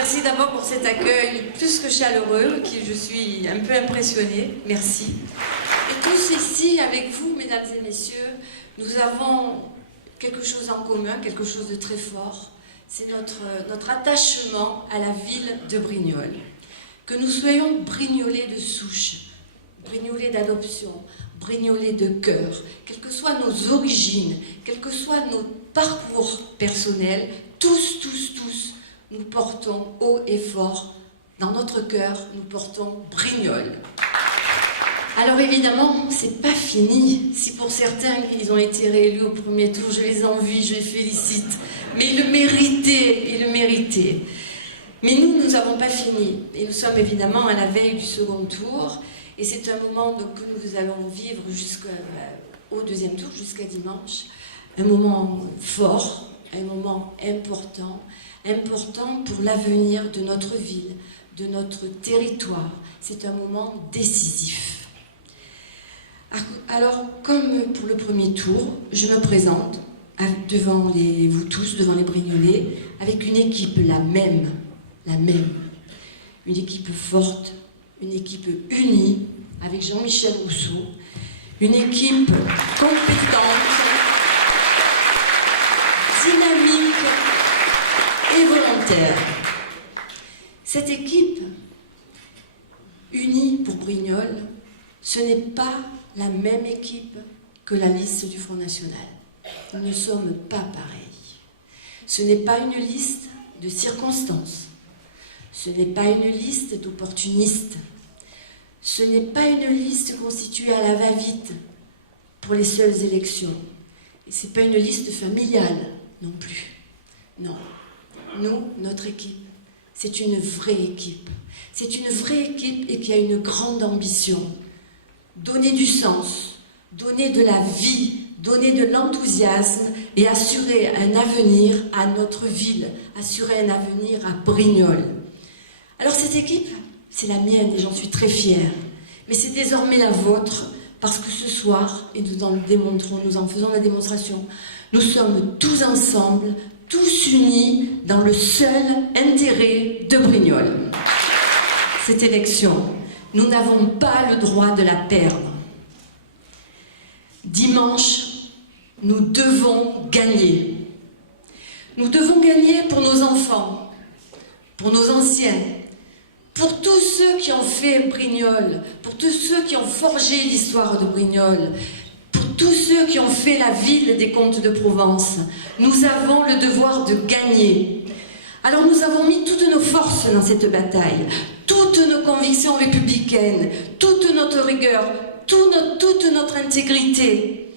Merci d'abord pour cet accueil plus que chaleureux, qui je suis un peu impressionnée. Merci. Et tous ici, avec vous, mesdames et messieurs, nous avons quelque chose en commun, quelque chose de très fort. C'est notre attachement à la ville de Brignoles. Que nous soyons brignolais de souche, brignolais d'adoption, brignolais de cœur, quelles que soient nos origines, quels que soient nos parcours personnels, tous, nous portons haut et fort, dans notre cœur, nous portons Brignoles. Alors évidemment, c'est pas fini. Si pour certains, ils ont été réélus au premier tour, je les envie, je les félicite. Mais ils le méritaient, Mais nous n'avons pas fini. Et nous sommes évidemment à la veille du second tour. Et c'est un moment donc, que nous allons vivre jusqu'au deuxième tour, jusqu'à dimanche. Un moment fort, un moment important pour l'avenir de notre ville, de notre territoire. C'est un moment décisif. Alors, comme pour le premier tour, je me présente devant vous tous, devant les Brignolais, avec une équipe la même. Une équipe forte, une équipe unie, avec Jean-Michel Rousseau, une équipe compétente, dynamique et volontaire. Cette équipe unie pour Brignoles, ce n'est pas la même équipe que la liste du Front National. Nous ne sommes pas pareils. Ce n'est pas une liste de circonstances. Ce n'est pas une liste d'opportunistes. Ce n'est pas une liste constituée à la va-vite pour les seules élections. Et ce n'est pas une liste familiale non plus. Non. Nous, notre équipe, c'est une vraie équipe. C'est une vraie équipe et qui a une grande ambition. Donner du sens, donner de la vie, donner de l'enthousiasme et assurer un avenir à notre ville, assurer un avenir à Brignoles. Alors cette équipe, c'est la mienne et j'en suis très fière. Mais c'est désormais la vôtre parce que ce soir, et nous en démontrons, nous en faisons la démonstration, nous sommes tous ensemble, tous unis dans le seul intérêt de Brignoles. Cette élection, nous n'avons pas le droit de la perdre. Dimanche, nous devons gagner. Nous devons gagner pour nos enfants, pour nos anciens, pour tous ceux qui ont fait Brignoles, pour tous ceux qui ont forgé l'histoire de Brignoles, pour tous ceux qui ont fait la ville des Comtes de Provence. Nous avons le devoir de gagner. Alors nous avons mis toutes nos forces dans cette bataille, toutes nos convictions républicaines, toute notre rigueur, toute notre intégrité.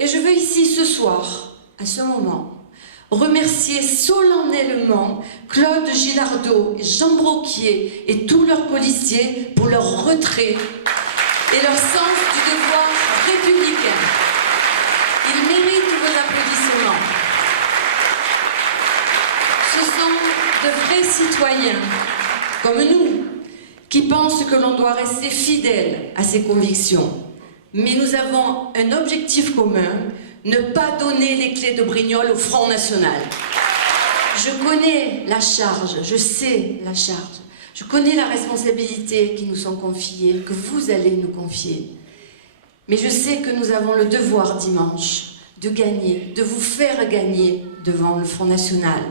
Et je veux ici, ce soir, à ce moment, remercier solennellement Claude Gilardot, Jean Broquier et tous leurs policiers pour leur retrait et leur sens du devoir républicain. Ils méritent vos applaudissements. Ce sont de vrais citoyens, comme nous, qui pensent que l'on doit rester fidèle à ses convictions. Mais nous avons un objectif commun, ne pas donner les clés de Brignoles au Front National. Je connais la charge, je sais la charge. Je connais la responsabilité qui nous sont confiées, que vous allez nous confier. Mais je sais que nous avons le devoir dimanche de gagner, de vous faire gagner devant le Front National.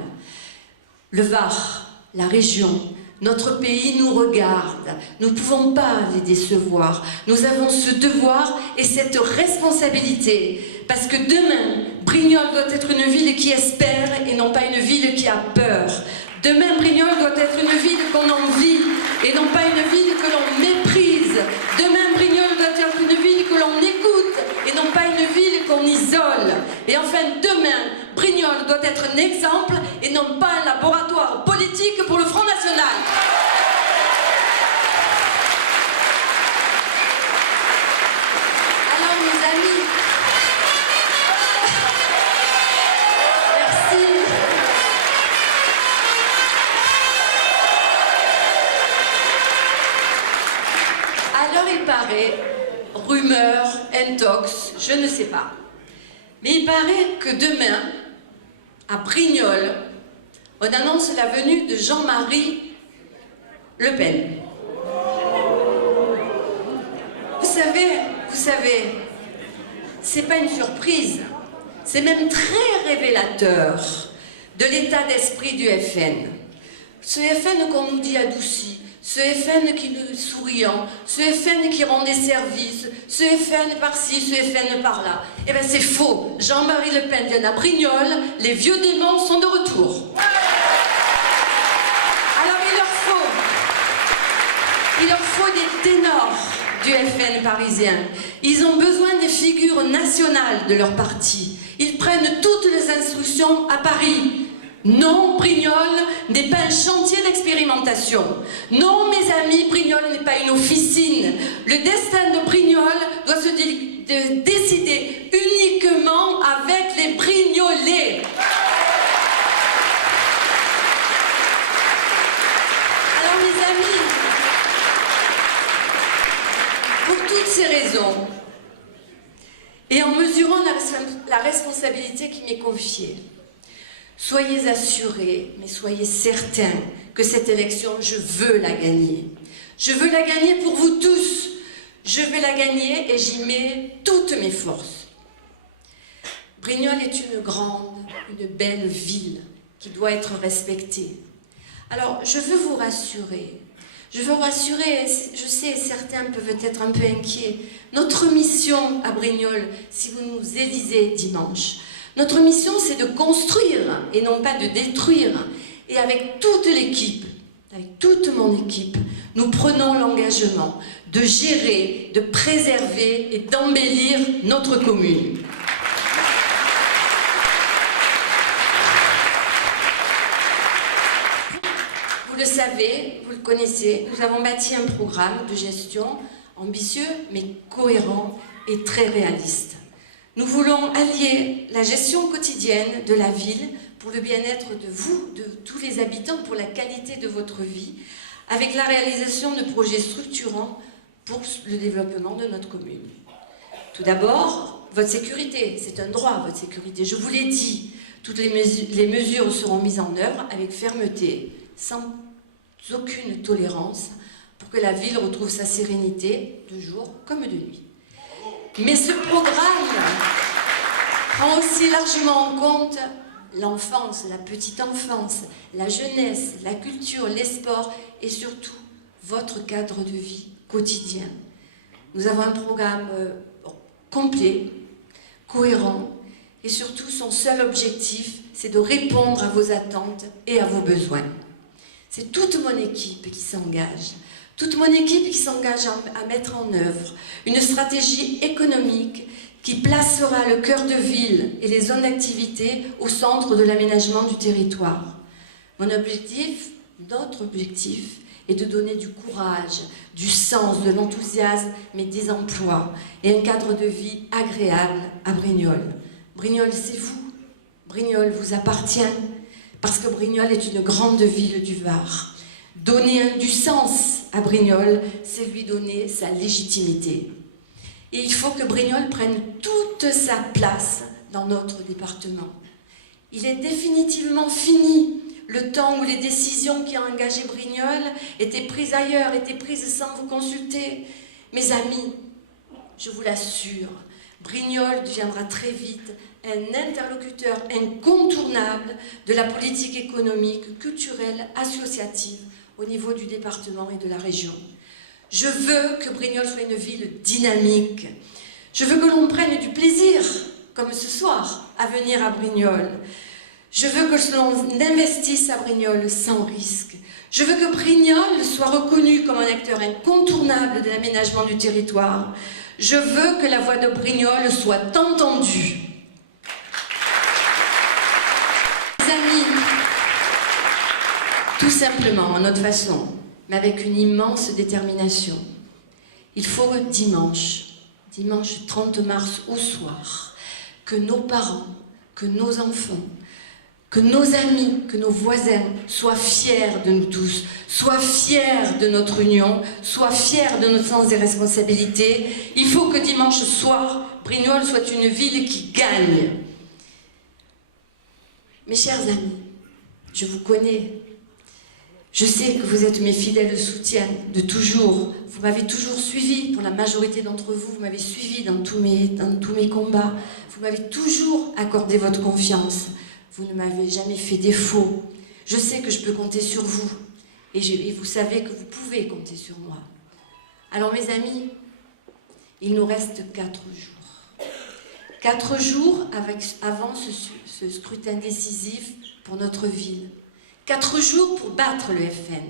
Le Var, la région, notre pays nous regarde. Nous ne pouvons pas les décevoir. Nous avons ce devoir et cette responsabilité. Parce que demain, Brignoles doit être une ville qui espère et non pas une ville qui a peur. Demain, Brignoles doit être une ville qu'on envie et non pas une ville que l'on méprise. Demain, Brignoles doit être une ville que l'on écoute et non pas une ville qu'on isole. Et enfin, demain, Brignoles doit être un exemple et non pas un laboratoire politique pour le Front National. Alors, mes amis, merci. Alors, il paraît, rumeur, intox, je ne sais pas. Mais il paraît que demain, à Brignoles, On annonce la venue de Jean-Marie Le Pen. Vous savez, c'est pas une surprise, c'est même très révélateur de l'état d'esprit du FN. Ce FN qu'on nous dit adouci, ce FN qui nous souriant, ce FN qui rend des services, ce FN par-ci, ce FN par-là. Eh bien c'est faux. Jean-Marie Le Pen vient à Brignoles, les vieux démons sont de retour. Alors il leur faut des ténors du FN parisien. Ils ont besoin des figures nationales de leur parti. Ils prennent toutes les instructions à Paris. Non, Brignoles n'est pas un chantier d'expérimentation. Non, mes amis, Brignoles n'est pas une officine. Le destin de Brignoles doit se décider uniquement avec les Brignolais. Alors, mes amis, pour toutes ces raisons, et en mesurant la responsabilité qui m'est confiée, soyez assurés, mais soyez certains que cette élection, je veux la gagner. Je veux la gagner pour vous tous. Je veux la gagner et j'y mets toutes mes forces. Brignoles est une grande, une belle ville qui doit être respectée. Alors, je veux vous rassurer. Je veux vous rassurer, je sais, certains peuvent être un peu inquiets. Notre mission à Brignoles, si vous nous élisez dimanche, notre mission, c'est de construire et non pas de détruire. Et avec toute l'équipe, avec toute mon équipe, nous prenons l'engagement de gérer, de préserver et d'embellir notre commune. Vous le savez, vous le connaissez, nous avons bâti un programme de gestion ambitieux mais cohérent et très réaliste. Nous voulons allier la gestion quotidienne de la ville pour le bien-être de vous, de tous les habitants, pour la qualité de votre vie, avec la réalisation de projets structurants pour le développement de notre commune. Tout d'abord, votre sécurité, c'est un droit, votre sécurité. Je vous l'ai dit, toutes les mesures seront mises en œuvre avec fermeté, sans aucune tolérance, pour que la ville retrouve sa sérénité de jour comme de nuit. Mais ce programme prend aussi largement en compte l'enfance, la petite enfance, la jeunesse, la culture, les sports et surtout votre cadre de vie quotidien. Nous avons un programme complet, cohérent et surtout son seul objectif, c'est de répondre à vos attentes et à vos besoins. C'est toute mon équipe qui s'engage. Toute mon équipe qui s'engage à mettre en œuvre une stratégie économique qui placera le cœur de ville et les zones d'activité au centre de l'aménagement du territoire. Mon objectif, notre objectif, est de donner du courage, du sens, de l'enthousiasme, mais des emplois et un cadre de vie agréable à Brignoles. Brignoles, c'est vous. Brignoles vous appartient parce que Brignoles est une grande ville du Var. Donner du sens à Brignoles, c'est lui donner sa légitimité. Et il faut que Brignoles prenne toute sa place dans notre département. Il est définitivement fini le temps où les décisions qui ont engagé Brignoles étaient prises ailleurs, étaient prises sans vous consulter. Mes amis, je vous l'assure, Brignoles deviendra très vite un interlocuteur incontournable de la politique économique, culturelle, associative au niveau du département et de la région. Je veux que Brignoles soit une ville dynamique. Je veux que l'on prenne du plaisir, comme ce soir, à venir à Brignoles. Je veux que l'on investisse à Brignoles sans risque. Je veux que Brignoles soit reconnu comme un acteur incontournable de l'aménagement du territoire. Je veux que la voix de Brignoles soit entendue. Mes amis, tout simplement, à notre façon, mais avec une immense détermination. Il faut dimanche 30 mars au soir, que nos parents, que nos enfants, que nos amis, que nos voisins soient fiers de nous tous, soient fiers de notre union, soient fiers de notre sens des responsabilités. Il faut que dimanche soir, Brignoles soit une ville qui gagne. Mes chers amis, je vous connais. Je sais que vous êtes mes fidèles soutiens de toujours. Vous m'avez toujours suivi, pour la majorité d'entre vous, vous m'avez suivi dans tous mes combats. Vous m'avez toujours accordé votre confiance. Vous ne m'avez jamais fait défaut. Je sais que je peux compter sur vous. Et vous savez que vous pouvez compter sur moi. Alors mes amis, il nous reste 4 jours. 4 jours avant ce scrutin décisif pour notre ville. 4 jours pour battre le FN.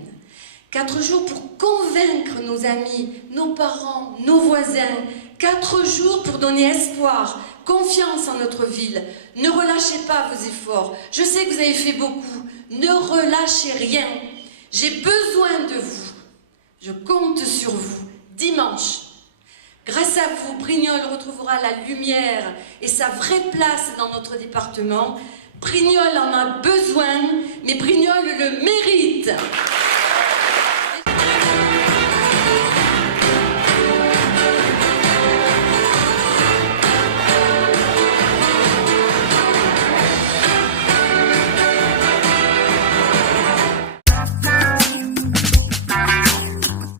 4 jours pour convaincre nos amis, nos parents, nos voisins. 4 jours pour donner espoir, confiance en notre ville. Ne relâchez pas vos efforts. Je sais que vous avez fait beaucoup. Ne relâchez rien. J'ai besoin de vous. Je compte sur vous. Dimanche. Grâce à vous, Brignoles retrouvera la lumière et sa vraie place dans notre département. Brignoles en a besoin, mais Brignoles le mérite.